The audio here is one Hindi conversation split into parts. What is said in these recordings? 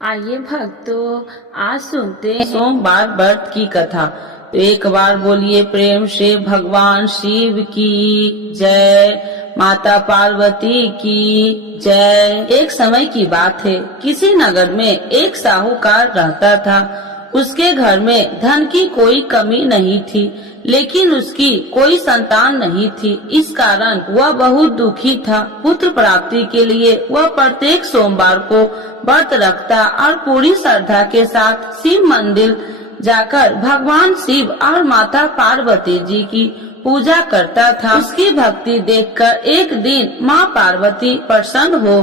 आइए भक्तों, आज सुनते हैं सोमवार व्रत की कथा। तो एक बार बोलिए प्रेम से भगवान शिव की जय, माता पार्वती की जय। एक समय की बात है, किसी नगर में एक साहूकार रहता था। उसके घर में धन की कोई कमी नहीं थी, लेकिन उसकी कोई संतान नहीं थी। इस कारण वह बहुत दुखी था। पुत्र प्राप्ति के लिए वह प्रत्येक सोमवार को व्रत रखता और पूरी श्रद्धा के साथ शिव मंदिर जाकर भगवान शिव और माता पार्वती जी की पूजा करता था। उसकी भक्ति देखकर एक दिन माँ पार्वती प्रसन्न हो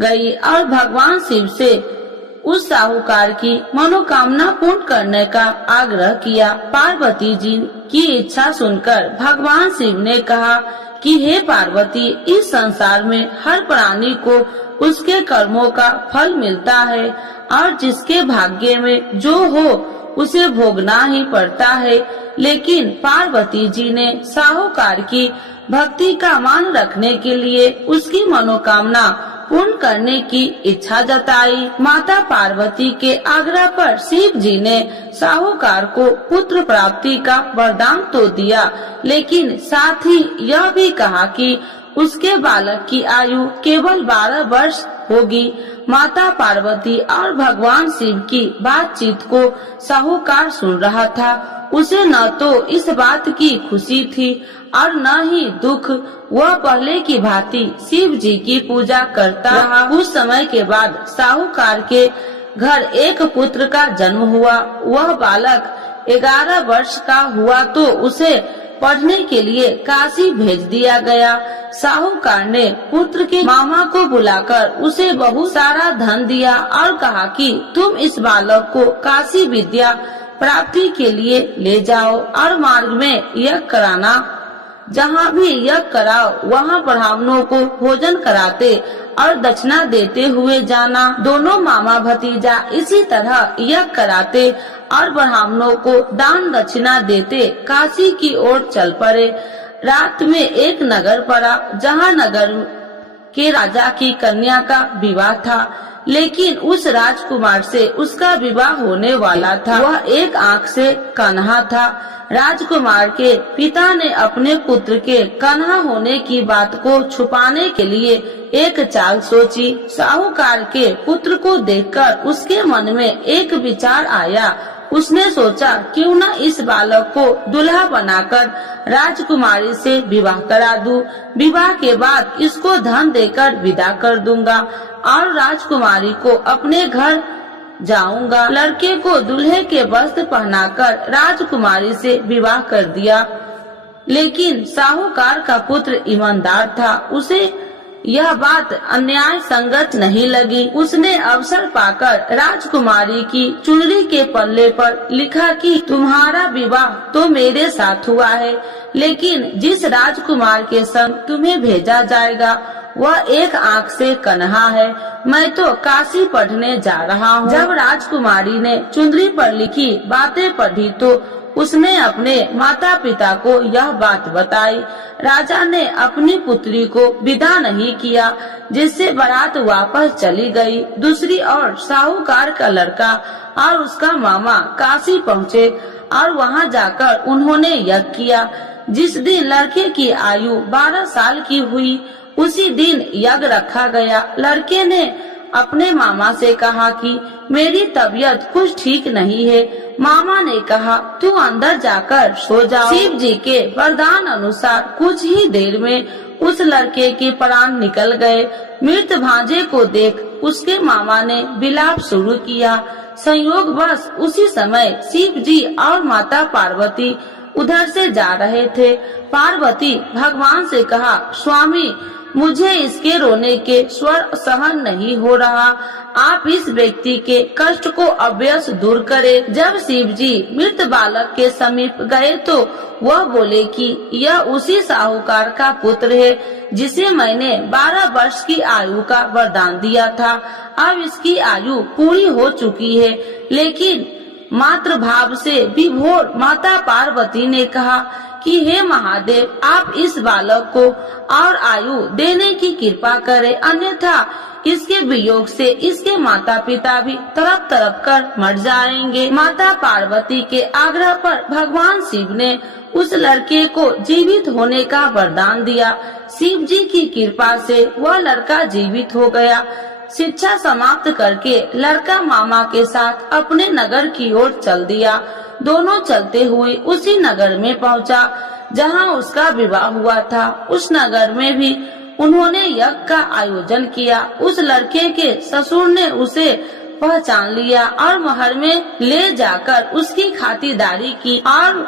गई और भगवान शिव से उस साहूकार की मनोकामना पूर्ण करने का आग्रह किया। पार्वती जी की इच्छा सुनकर भगवान शिव ने कहा कि हे पार्वती, इस संसार में हर प्राणी को उसके कर्मों का फल मिलता है और जिसके भाग्य में जो हो उसे भोगना ही पड़ता है। लेकिन पार्वती जी ने साहूकार की भक्ति का मान रखने के लिए उसकी मनोकामना पूर्ण करने की इच्छा जताई। माता पार्वती के आग्रह पर शिव जी ने साहूकार को पुत्र प्राप्ति का वरदान तो दिया, लेकिन साथ ही यह भी कहा कि उसके बालक की आयु केवल 12 वर्ष होगी। माता पार्वती और भगवान शिव की बातचीत को साहूकार सुन रहा था। उसे न तो इस बात की खुशी थी और न ही दुख। वह पहले की भांति शिव जी की पूजा करता रहा। कुछ समय के बाद साहूकार के घर एक पुत्र का जन्म हुआ। वह बालक 11 वर्ष का हुआ तो उसे पढ़ने के लिए काशी भेज दिया गया। साहूकार ने पुत्र के मामा को बुलाकर उसे बहुत सारा धन दिया और कहा कि तुम इस बालक को काशी विद्या प्राप्ति के लिए ले जाओ और मार्ग में यज्ञ कराना। जहाँ भी यज्ञ कराओ वहाँ ब्राह्मणों को भोजन कराते और दक्षिणा देते हुए जाना। दोनों मामा भतीजा इसी तरह यज्ञ कराते और ब्राह्मणों को दान दक्षिणा देते काशी की ओर चल पड़े। रात में एक नगर पड़ा, जहाँ नगर के राजा की कन्या का विवाह था, लेकिन उस राजकुमार से उसका विवाह होने वाला था। वह एक आंख से कन्हा था। राजकुमार के पिता ने अपने पुत्र के कन्हा होने की बात को छुपाने के लिए एक चाल सोची। साहूकार के पुत्र को देखकर उसके मन में एक विचार आया। उसने सोचा क्यों न इस बालक को दुल्हा बनाकर राजकुमारी से विवाह करा दूं। विवाह के बाद इसको धन देकर विदा कर दूंगा और राजकुमारी को अपने घर जाऊंगा। लड़के को दूल्हे के वस्त्र पहनाकर राजकुमारी से विवाह कर दिया। लेकिन साहूकार का पुत्र ईमानदार था। उसे यह बात अन्याय संगत नहीं लगी। उसने अवसर पाकर राजकुमारी की चुनरी के पल्ले पर लिखा कि तुम्हारा विवाह तो मेरे साथ हुआ है, लेकिन जिस राजकुमार के संग तुम्हें भेजा जाएगा वह एक आंख से कन्हा है। मैं तो काशी पढ़ने जा रहा हूँ। जब राजकुमारी ने चुनरी पर लिखी बातें पढ़ी तो उसने अपने माता पिता को यह बात बताई। राजा ने अपनी पुत्री को विदा नहीं किया, जिससे बारात वापस चली गई। दूसरी ओर साहूकार का लड़का और उसका मामा काशी पहुँचे और वहाँ जाकर उन्होंने यज्ञ किया। जिस दिन लड़के की आयु 12 साल की हुई उसी दिन यज्ञ रखा गया। लड़के ने अपने मामा से कहा कि मेरी तबीयत कुछ ठीक नहीं है। मामा ने कहा तू अंदर जाकर सो जाओ। शिव जी के वरदान अनुसार कुछ ही देर में उस लड़के के प्राण निकल गए। मृत भांजे को देख उसके मामा ने विलाप शुरू किया। संयोगवश उसी समय शिव जी और माता पार्वती उधर से जा रहे थे। पार्वती भगवान से कहा स्वामी, मुझे इसके रोने के स्वर सहन नहीं हो रहा। आप इस व्यक्ति के कष्ट को अवश्य दूर करें। जब शिव जी मृत बालक के समीप गए तो वह बोले कि यह उसी साहूकार का पुत्र है जिसे मैंने 12 वर्ष की आयु का वरदान दिया था। अब इसकी आयु पूरी हो चुकी है। लेकिन मातृ भाव से विभोर माता पार्वती ने कहा कि हे महादेव, आप इस बालक को और आयु देने की कृपा करें, अन्यथा इसके वियोग से इसके माता पिता भी तड़प तड़प कर मर जाएंगे। माता पार्वती के आग्रह पर भगवान शिव ने उस लड़के को जीवित होने का वरदान दिया। शिव जी की कृपा से वह लड़का जीवित हो गया। शिक्षा समाप्त करके लड़का मामा के साथ अपने नगर की ओर चल दिया। दोनों चलते हुए उसी नगर में पहुंचा जहां उसका विवाह हुआ था। उस नगर में भी उन्होंने यज्ञ का आयोजन किया। उस लड़के के ससुर ने उसे पहचान लिया और महल में ले जाकर उसकी खातिरदारी की और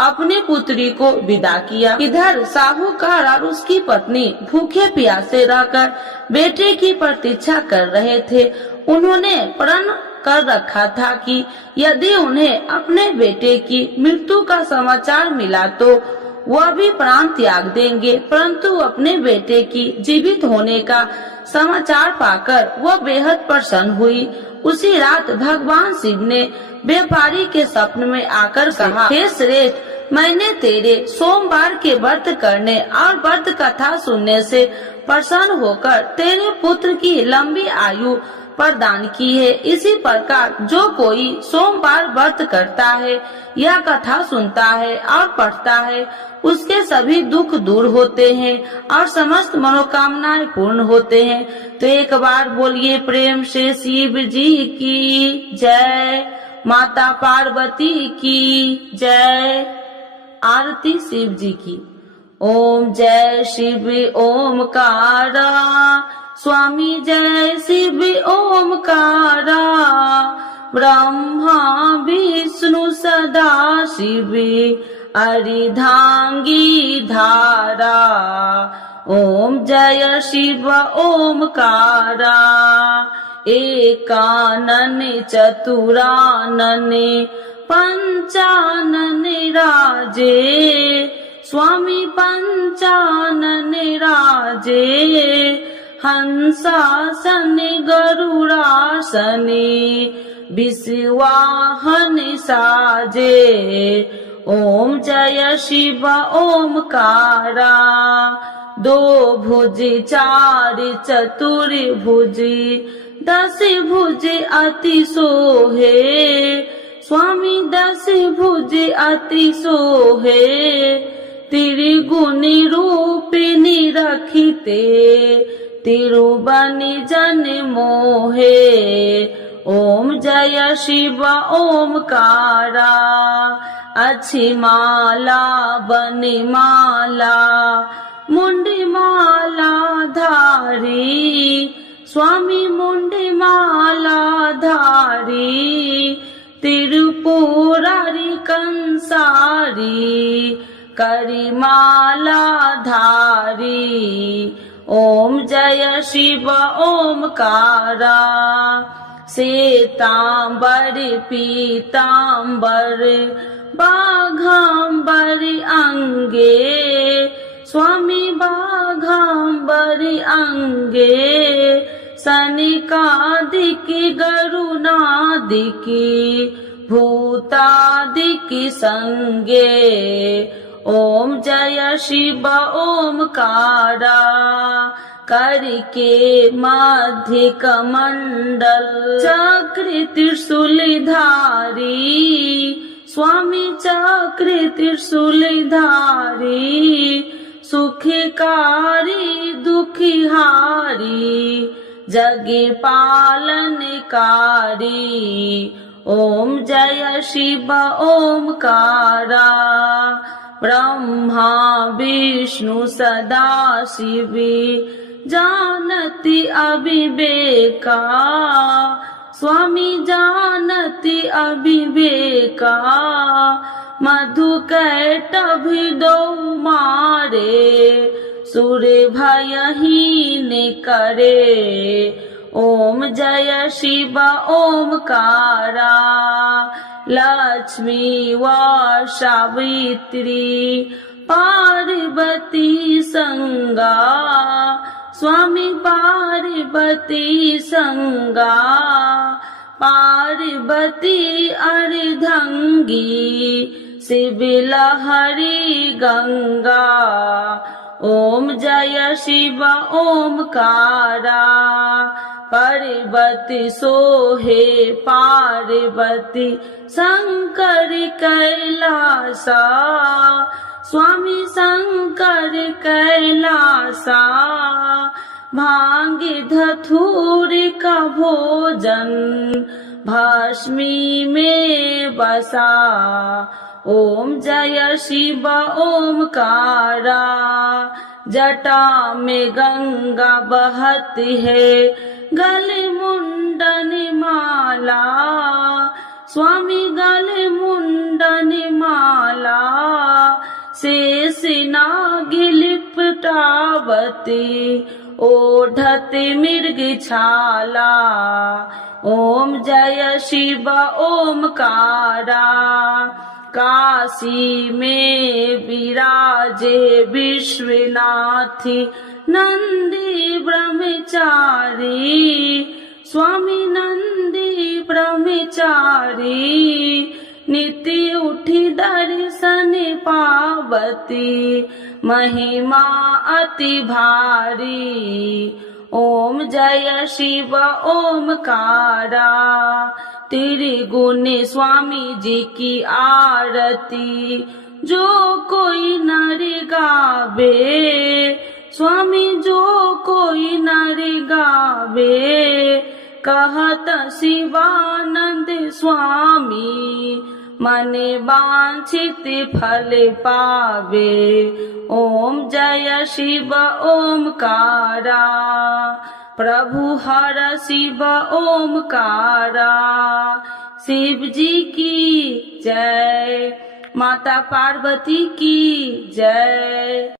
अपनी पुत्री को विदा किया। इधर साहूकार और उसकी पत्नी भूखे प्यासे रहकर बेटे की प्रतीक्षा कर रहे थे। उन्होंने प्रण कर रखा था कि यदि उन्हें अपने बेटे की मृत्यु का समाचार मिला तो वह भी प्राण त्याग देंगे, परंतु अपने बेटे की जीवित होने का समाचार पाकर वह बेहद प्रसन्न हुई। उसी रात भगवान शिव ने व्यापारी के स्वप्न में आकर कहा, हे श्रेष्ठ, मैंने तेरे सोमवार के व्रत करने और व्रत कथा सुनने से प्रसन्न होकर तेरे पुत्र की लंबी आयु प्रदान की है। इसी प्रकार जो कोई सोमवार व्रत करता है या कथा सुनता है और पढ़ता है, उसके सभी दुख दूर होते हैं और समस्त मनोकामनाएं पूर्ण होते हैं। तो एक बार बोलिए प्रेम से शिव जी की जय, माता पार्वती की जय। आरती शिव जी की। ओम जय शिव ओमकारा, स्वामी जय शिव ओमकारा, ब्रह्मा विष्णु सदा शिव अर्धांगी धारा। ओम जय शिव ओमकारा, एकानन चतुरानन पंचानन राजे, स्वामी पंचानन राजे, हंसासन गरुड़ासन विश्वाहन साजे। ओम जय शिव ओमकारा, दो भुज चार चतुर्भुज, दस भुज अति सोहे, स्वामी दस भुज अति सोहे, त्रिगुण रूपिणी रखिते, तिरुबनि जन मोहे। ओम जय शिव ओमकारा, अच्छी माला बनि माला, मुंडी माला धारी, स्वामी मुंडी माला धारी, त्रिपुरारी कंसारी, करी माला धारी। ओम जय शिव ओमकारा, श्वेतांबर पीतांबर बाघांबर अंगे, स्वामी बाघांबर अंगे, सनिकादिक गरुणादिक भूतादिक संगे। ओम जय शिव ओमकारा, करके मध्य कमंडल चक्र त्रिशूल धारी, स्वामी चक्र त्रिशूल धारी, सुखकारी दुखिहारी, जग पालनकारी। ओम जय शिव ओमकारा, ब्रह्मा विष्णु सदा शिव जानति अविवेका, स्वामी जानति अविवेका, मधु कैटभ दो मारे, सुर भयहीन करे। ओम जय शिव ओमकारा, लक्ष्मी व सावित्री पार्वती संगा, स्वामी पार्वती संगा, पार्वती अर्धंगी, शिव लहरी गंगा। ओम जय शिव ओमकारा। पार्वती सोहे पार्वती शंकर कैलासा। स्वामी शंकर कैलासा। भांग धतूर का भोजन भस्मी में बसा। ओम जय शिव ओमकारा। जटा में गंगा बहती है गले मुंडन माला। स्वामी गले मुंडन माला। शेष नाग लिपटावती ओढ़त मृग छाला। ओम जय शिव ओमकारा। काशी में विराजे विश्वनाथी नंदी ब्रह्मचारी। स्वामी नंदी ब्रह्मचारी। नित्य उठी दर्शन पावती महिमा अति भारी। ओम जय शिव ओमकारा। त्रिगुण स्वामी जी की आरती जो कोई नर गावे। स्वामी जो कोई नर गावे। कहत शिवानंद स्वामी मन वांछित फल पावे। ओम जय शिव ओमकारा। प्रभु हर शिव ओमकारा। शिव जी की जय। माता पार्वती की जय।